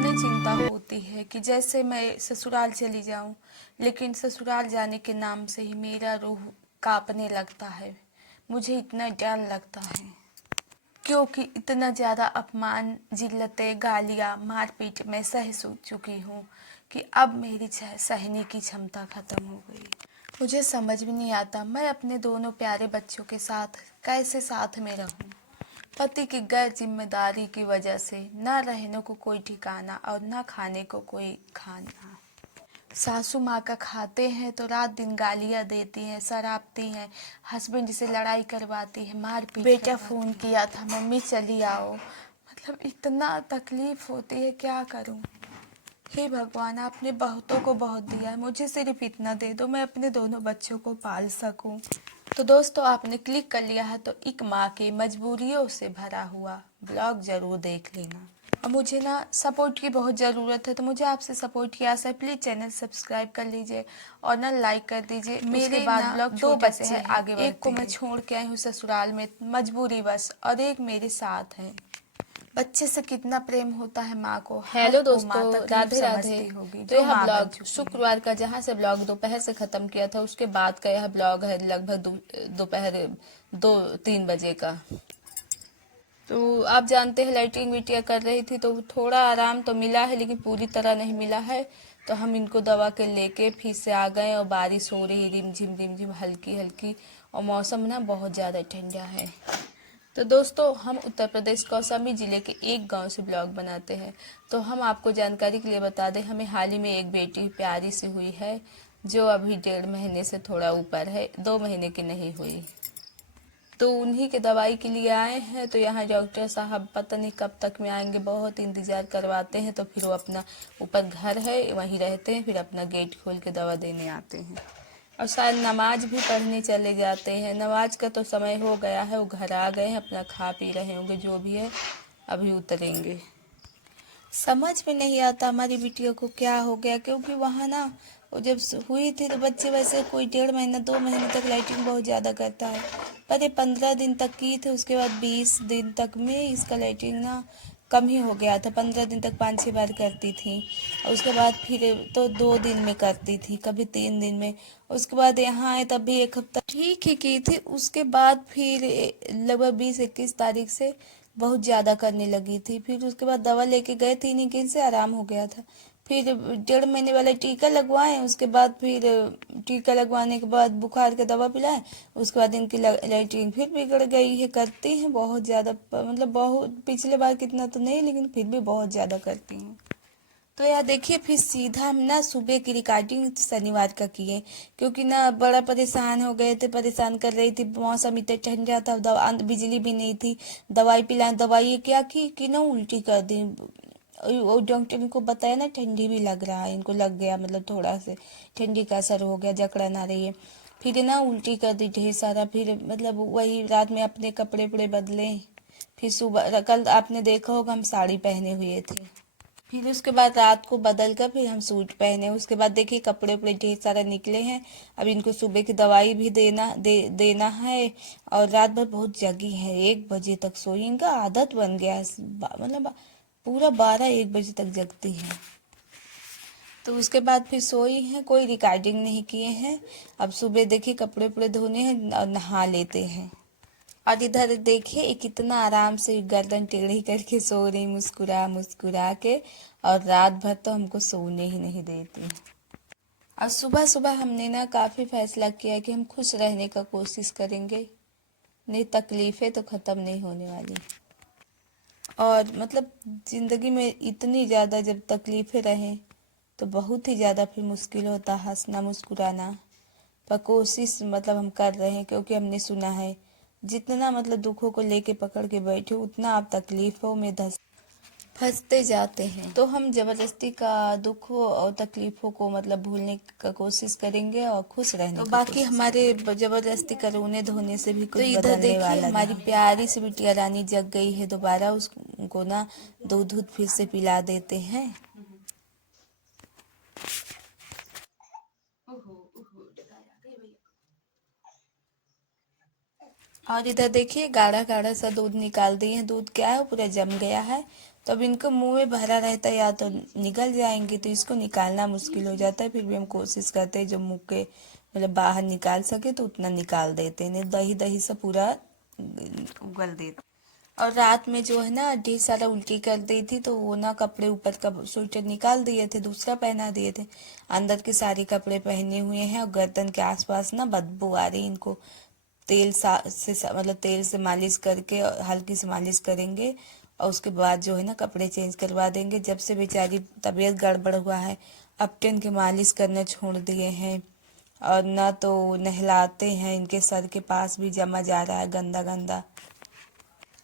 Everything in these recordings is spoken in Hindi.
इतनी चिंता होती है कि जैसे मैं ससुराल चली जाऊं, लेकिन ससुराल जाने के नाम से ही मेरा रूह कांपने लगता है। मुझे इतना डर लगता है क्योंकि इतना ज़्यादा अपमान, जिल्लतें, गालियाँ, मारपीट मैं सह चुकी हूँ कि अब मेरी सहने की क्षमता खत्म हो गई। मुझे समझ में नहीं आता मैं अपने दोनों प्यारे बच्चों के साथ कैसे साथ में रहूं। पति की गैर जिम्मेदारी की वजह से न रहने को कोई ठिकाना और न खाने को कोई खाना। सासू माँ का खाते हैं तो रात दिन गालियाँ देती हैं, शराबती हैं, हस्बैंड से लड़ाई करवाती है, मारपीट। बेटा फोन किया था, मम्मी चली आओ। मतलब इतना तकलीफ होती है, क्या करूं। हे भगवान, आपने बहुतों को बहुत दिया है, मुझे सिर्फ इतना दे दो मैं अपने दोनों बच्चों को पाल सकूं। तो दोस्तों, आपने क्लिक कर लिया है तो एक माँ की मजबूरियों से भरा हुआ ब्लॉग जरूर देख लेना। और मुझे ना सपोर्ट की बहुत ज़रूरत है, तो मुझे आपसे सपोर्ट की आशा है। प्लीज़ चैनल सब्सक्राइब कर लीजिए और ना लाइक कर दीजिए। मेरे बाद ब्लॉग दो बच्चे हैं, आगे एक को मैं छोड़ के आई हूँ ससुराल में मजबूरी बस, और एक मेरे साथ है। बच्चे से कितना प्रेम होता है माँ को। हेलो दोस्तों, राधे राधे। तो यह ब्लॉग शुक्रवार का, जहां से ब्लॉग दोपहर से खत्म किया था, उसके बाद का यह ब्लॉग है लगभग दोपहर 2-3 बजे का। तो आप जानते हैं लाइटिंग वीटिया कर रही थी तो थोड़ा आराम तो मिला है, लेकिन पूरी तरह नहीं मिला है। तो हम इनको दवा के लेके फिर से आ गए और बारिश हो रही रिमझिम हल्की हल्की, और मौसम ना बहुत ज़्यादा ठंडा है। तो दोस्तों, हम उत्तर प्रदेश कौशाम्बी जिले के एक गांव से ब्लॉग बनाते हैं। तो हम आपको जानकारी के लिए बता दें, हमें हाल ही में एक बेटी प्यारी सी हुई है, जो अभी 1.5 महीने से थोड़ा ऊपर है, 2 महीने की नहीं हुई। तो उन्हीं के दवाई के लिए आए हैं। तो यहाँ डॉक्टर साहब पता नहीं कब तक में आएंगे, बहुत इंतज़ार करवाते हैं। तो फिर वो अपना ऊपर घर है वहीं रहते हैं, फिर अपना गेट खोल के दवा देने आते हैं। और शायद नमाज भी पढ़ने चले जाते हैं। नमाज का तो समय हो गया है, वो घर आ गए हैं, अपना खा पी रहे होंगे, जो भी है अभी उतरेंगे। समझ में नहीं आता हमारी बिटिया को क्या हो गया, क्योंकि वहाँ ना वो जब हुई थी तो बच्चे वैसे कोई 1.5 महीना 2 महीने तक लाइटिंग बहुत ज़्यादा करता है, पर ये 15 दिन तक की थी। उसके बाद 20 दिन तक में इसका लाइटिंग ना कम ही हो गया था। 15 दिन तक 5-6 बार करती थी, और उसके बाद फिर तो 2 दिन में करती थी, कभी 3 दिन में। उसके बाद यहाँ आए तब भी 1 हफ्ता ठीक ही की थी। उसके बाद फिर लगभग 20-21 तारीख से बहुत ज़्यादा करने लगी थी। फिर उसके बाद दवा लेके गए 3 दिन से आराम हो गया था। फिर 1.5 महीने वाला टीका लगवाए, उसके बाद फिर टीका लगवाने के बाद बुखार का दवा पिलाए। उसके बाद इनकी लाइटिंग फिर बिगड़ गई है। करती हैं बहुत ज़्यादा, मतलब बहुत, पिछले बार कितना तो नहीं, लेकिन फिर भी बहुत ज़्यादा करती हैं। तो यार देखिए, फिर सीधा हम ना सुबह की रिकॉर्डिंग शनिवार का किए, क्योंकि ना बड़ा परेशान हो गए थे, परेशान कर रही थी। मौसम इतना ठंडा था, बिजली भी नहीं थी। दवाई पिलाएं, दवाई क्या की कि ना उल्टी कर दी। वो डॉक्टर को बताया ना ठंडी भी लग रहा है, इनको लग गया, मतलब थोड़ा से ठंडी का असर हो गया, जकड़ा ना रही है। फिर ना उल्टी कर दी ढेर सारा। फिर मतलब वही रात में अपने कपड़े उपड़े बदले। फिर सुबह, कल आपने देखा होगा हम साड़ी पहने हुए थे, फिर उसके बाद रात को बदल कर फिर हम सूट पहने। उसके बाद देखिए कपड़े उपड़े ढेर सारा निकले हैं। अब इनको सुबह की दवाई भी देना है। और रात भर बहुत जगी है, 1 बजे तक सोई। इनका आदत बन गया है, मतलब पूरा 12-1 बजे तक जगती है। तो उसके बाद फिर सोई हैं, कोई रिकॉर्डिंग नहीं किए हैं। अब सुबह देखिए कपड़े उपड़े धोने हैं और नहा लेते हैं। और इधर देखिए कितना आराम से गर्दन टेढ़ी करके सो रही, मुस्कुरा मुस्कुरा के। और रात भर तो हमको सोने ही नहीं देती। और सुबह सुबह हमने ना काफ़ी फैसला किया कि हम खुश रहने का कोशिश करेंगे, नहीं तकलीफ़ें तो ख़त्म नहीं होने वाली। और मतलब ज़िंदगी में इतनी ज़्यादा जब तकलीफ़ें रहें तो बहुत ही ज़्यादा फिर मुश्किल होता है हंसना मुस्कुराना। पर कोशिश मतलब हम कर रहे हैं, क्योंकि हमने सुना है जितना मतलब दुखों को लेके पकड़ के बैठे, उतना आप तकलीफों में फंसते जाते हैं। तो हम जबरदस्ती का दुखों और तकलीफों को मतलब भूलने का कोशिश करेंगे और खुश रहने तो बाकी हमारे जबरदस्ती का रोने धोने से भी कुछ बदलने वाला। हमारी प्यारी सी बिटिया रानी जग गई है दोबारा, उसको ना दूध फिर से पिला देते हैं। और इधर देखिए गाढ़ा गाढ़ा सा दूध निकाल दिए हैं। दूध क्या है, पूरा जम गया है। तो अब इनको मुंह में भरा रहता है या तो निकल जाएंगे, तो इसको निकालना मुश्किल हो जाता है। फिर भी हम कोशिश करते हैं जो मुंह के मतलब बाहर निकाल सके तो उतना निकाल देते हैं, नहीं दही दही से पूरा उगल देते। और रात में जो है ना ढेर सारा उल्टी कर दी थी, तो वो ना कपड़े ऊपर का स्वेटर निकाल दिए थे, दूसरा पहना दिए थे, अंदर के सारे कपड़े पहने हुए हैं और गर्दन के आसपास ना बदबू आ रही। इनको मतलब तेल से मालिश करके और हल्की से मालिश करेंगे और उसके बाद जो है ना कपड़े चेंज करवा देंगे। जब से बेचारी तबीयत गड़बड़ हुआ है अपटेन के मालिश करना छोड़ दिए हैं, और ना तो नहलाते हैं, इनके सर के पास भी जमा जा रहा है गंदा गंदा।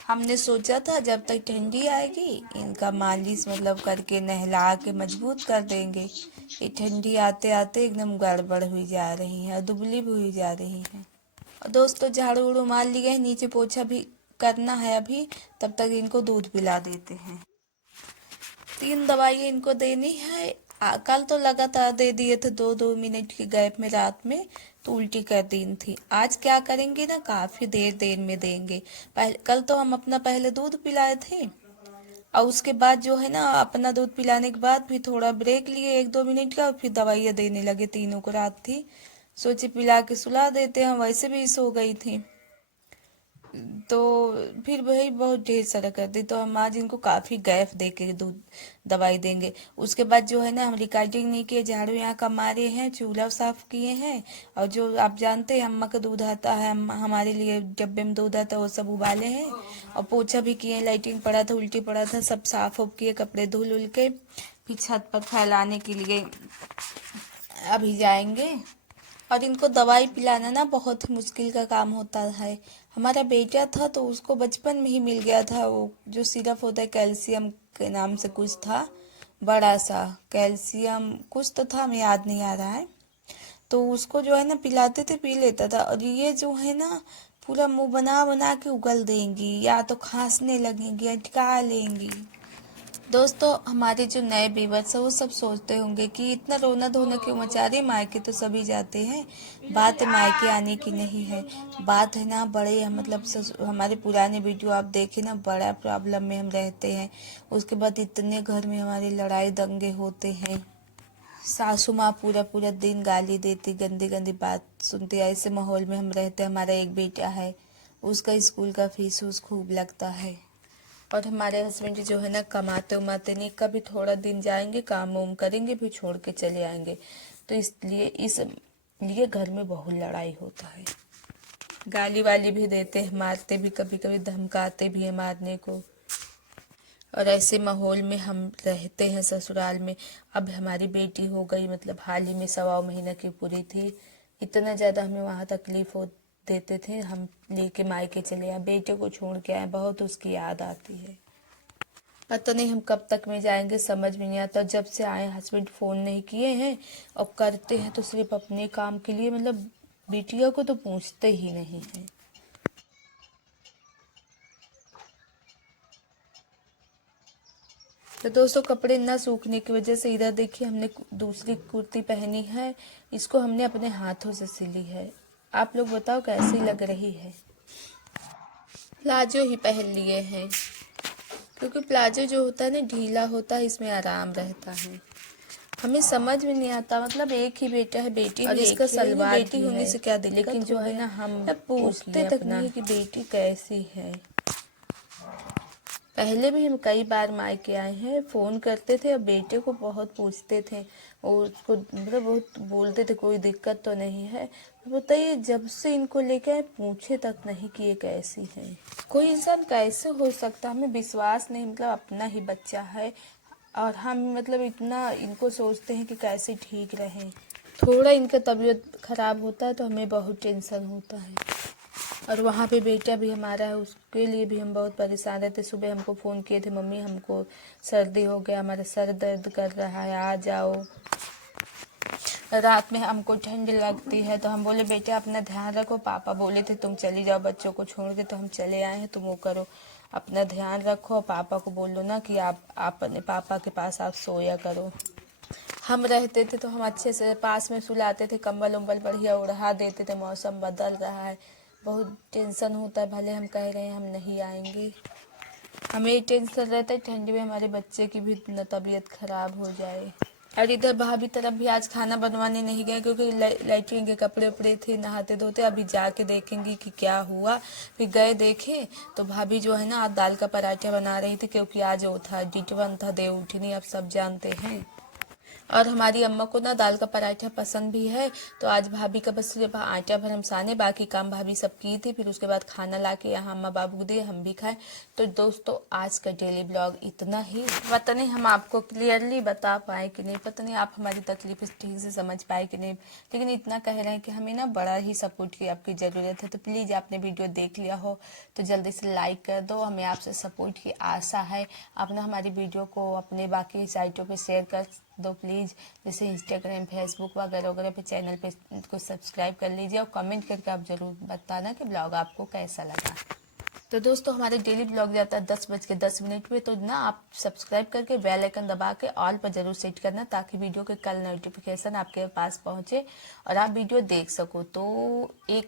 हमने सोचा था जब तक ठंडी आएगी इनका मालिश मतलब करके नहला के मजबूत कर देंगे। ये ठंडी आते आते एकदम गड़बड़ हुई जा रही है और दुबली भी हुई जा रही है। और दोस्तों झाड़ू उड़ू मार लिए है, नीचे पोछा भी करना है अभी, तब तक इनको दूध पिला देते हैं। 3 दवाइयाँ इनको देनी है। कल तो लगातार दे दिए थे 2-2 मिनट के गैप में रात में, तो उल्टी कर दी थी। आज क्या करेंगे ना काफी देर देर में देंगे। कल तो हम अपना पहले दूध पिलाए थे और उसके बाद जो है ना अपना दूध पिलाने के बाद फिर थोड़ा ब्रेक लिए 1-2 मिनट का और फिर दवाइयाँ देने लगे। तीनों को रात थी, सोचे पिला के सुला देते हैं, वैसे भी सो गई थी, तो फिर वही बहुत ढेर सारा कर दी। तो हम आज इनको काफी गैप दे के दूध दवाई देंगे। उसके बाद जो है ना हम रिकॉर्डिंग नहीं किए, झाड़ू यहाँ का मारे हैं, चूल्हा साफ किए हैं, और जो आप जानते हैं अम्मा का दूध आता है, हमारे लिए डब्बे में दूध आता है, वो सब उबाले हैं और पोछा भी किए। लाइटिंग पड़ा था, उल्टी पड़ा था, सब साफ उफ किए, कपड़े धुल उल के फिर छत पर फैलाने के लिए अभी जाएंगे। और इनको दवाई पिलाना ना बहुत मुश्किल का काम होता है। हमारा बेटा था तो उसको बचपन में ही मिल गया था वो जो सिरप होता है, कैल्शियम के नाम से कुछ था, बड़ा सा कैल्शियम कुछ तो था, हमें याद नहीं आ रहा है। तो उसको जो है ना पिलाते थे, पी लेता था। और ये जो है ना पूरा मुंह बना बना के उगल देंगी, या तो खांसने लगेंगी, अटका लेंगी। दोस्तों हमारे जो नए व्यूअर्स है वो सब सोचते होंगे कि इतना रोना धोना क्यों मचा रही, मायके तो सभी जाते हैं, बात मायके आने की नहीं है। बात है ना बड़े मतलब हमारे पुराने वीडियो आप देखे ना, बड़ा प्रॉब्लम में हम रहते हैं। उसके बाद इतने घर में हमारे लड़ाई दंगे होते हैं, सासू माँ पूरा पूरा दिन गाली देती, गंदी गंदी बात सुनती। ऐसे माहौल में हम रहते हैं। हमारा एक बेटा है, उसका स्कूल का फीस खूब लगता है, और हमारे हस्बैंड जो है ना कमाते उमाते नहीं, कभी थोड़ा दिन जाएंगे काम वाम करेंगे फिर छोड़ के चले आएंगे। तो इसलिए घर में बहुत लड़ाई होता है, गाली वाली भी देते हैं, मारते भी, कभी कभी धमकाते भी हैं मारने को। और ऐसे माहौल में हम रहते हैं ससुराल में। अब हमारी बेटी हो गई, मतलब हाल ही में 1.25 महीना की पूरी थी। इतना ज़्यादा हमें वहाँ तकलीफ हो देते थे, हम लेके मायके चले आए, बेटे को छोड़ के आए, बहुत उसकी याद आती है। पता नहीं हम कब तक में जाएंगे, समझ में नहीं आता। जब से आए हस्बैंड फ़ोन नहीं किए हैं, और करते हैं तो सिर्फ अपने काम के लिए, मतलब बेटियों को तो पूछते ही नहीं है। तो दोस्तों कपड़े ना सूखने की वजह से इधर देखिए हमने दूसरी कुर्ती पहनी है, इसको हमने अपने हाथों से सिली है। आप लोग बताओ कैसी लग रही है। प्लाजो ही पहन लिए हैं क्योंकि प्लाजो जो होता है ना ढीला होता है, इसमें आराम रहता है। हमें समझ में नहीं आता, मतलब एक ही बेटा है, बेटी और इसका सलवार बेटी होने से क्या दिक्कत, लेकिन जो है ना हम पूछते तक नहीं कि बेटी कैसी है। पहले भी हम कई बार मायके आए हैं, फ़ोन करते थे और बेटे को बहुत पूछते थे, और उसको मतलब बहुत बोलते थे कोई दिक्कत तो नहीं है। बताइए जब से इनको लेके आए पूछे तक नहीं कि ये कैसी है। कोई इंसान कैसे हो सकता, हमें विश्वास नहीं, मतलब अपना ही बच्चा है और हम मतलब इतना इनको सोचते हैं कि कैसे ठीक रहें। थोड़ा इनका तबीयत खराब होता है तो हमें बहुत टेंशन होता है। और वहाँ पे बेटा भी हमारा है, उसके लिए भी हम बहुत परेशान रहते। सुबह हमको फ़ोन किए थे, मम्मी हमको सर्दी हो गया, हमारा सर दर्द कर रहा है, आ जाओ। रात में हमको ठंड लगती है तो हम बोले बेटा अपना ध्यान रखो, पापा बोले थे तुम चली जाओ बच्चों को छोड़ के, तो हम चले आए हैं, तुम वो करो, अपना ध्यान रखो। पापा को बोलो ना कि आप अपने पापा के पास आप सोया करो। हम रहते थे तो हम अच्छे से पास में सुलाते थे, कंबल उम्बल बढ़िया उड़ा देते थे। मौसम बदल रहा है, बहुत टेंशन होता है। भले हम कह रहे हैं हम नहीं आएंगे, हमें टेंशन रहता है ठंडी में हमारे बच्चे की भी न तबीयत खराब हो जाए। और इधर भाभी तरफ भी आज खाना बनवाने नहीं गए क्योंकि लैट्रिन के कपड़े उपड़े थे, नहाते धोते। अभी जाके देखेंगी कि क्या हुआ। फिर गए देखे तो भाभी जो है ना आज दाल का पराठा बना रही थी, क्योंकि आज वो था डिटवन था, देवउठनी, आप सब जानते हैं। और हमारी अम्मा को ना दाल का पराठा पसंद भी है, तो आज भाभी का बस सिर्फ आटा भर हम साने, बाकी काम भाभी सब की थी। फिर उसके बाद खाना लाके यहाँ अम्मा बाबू को दिए, हम भी खाए। तो दोस्तों आज का डेली ब्लॉग इतना ही। पता नहीं हम आपको क्लियरली बता पाए कि नहीं, पता नहीं आप हमारी तकलीफ ठीक से समझ पाए कि नहीं, लेकिन इतना कह रहे हैं कि हमें ना बड़ा ही सपोर्ट की आपकी ज़रूरत है। तो प्लीज़ आपने वीडियो देख लिया हो तो जल्दी से लाइक कर दो, हमें आपसे सपोर्ट की आशा है। आप ना हमारी वीडियो को अपने बाकी साइटों पे शेयर कर दो प्लीज़, जैसे इंस्टाग्राम, फेसबुक वगैरह वगैरह पे चैनल पे को सब्सक्राइब कर लीजिए। और कमेंट करके आप ज़रूर बताना कि ब्लॉग आपको कैसा लगा। तो दोस्तों हमारे डेली ब्लॉग जाता है 10:10 पे, तो ना आप सब्सक्राइब करके बेल आइकन दबा के ऑल पर जरूर सेट करना, ताकि वीडियो के कल नोटिफिकेशन आपके पास पहुंचे और आप वीडियो देख सको। तो एक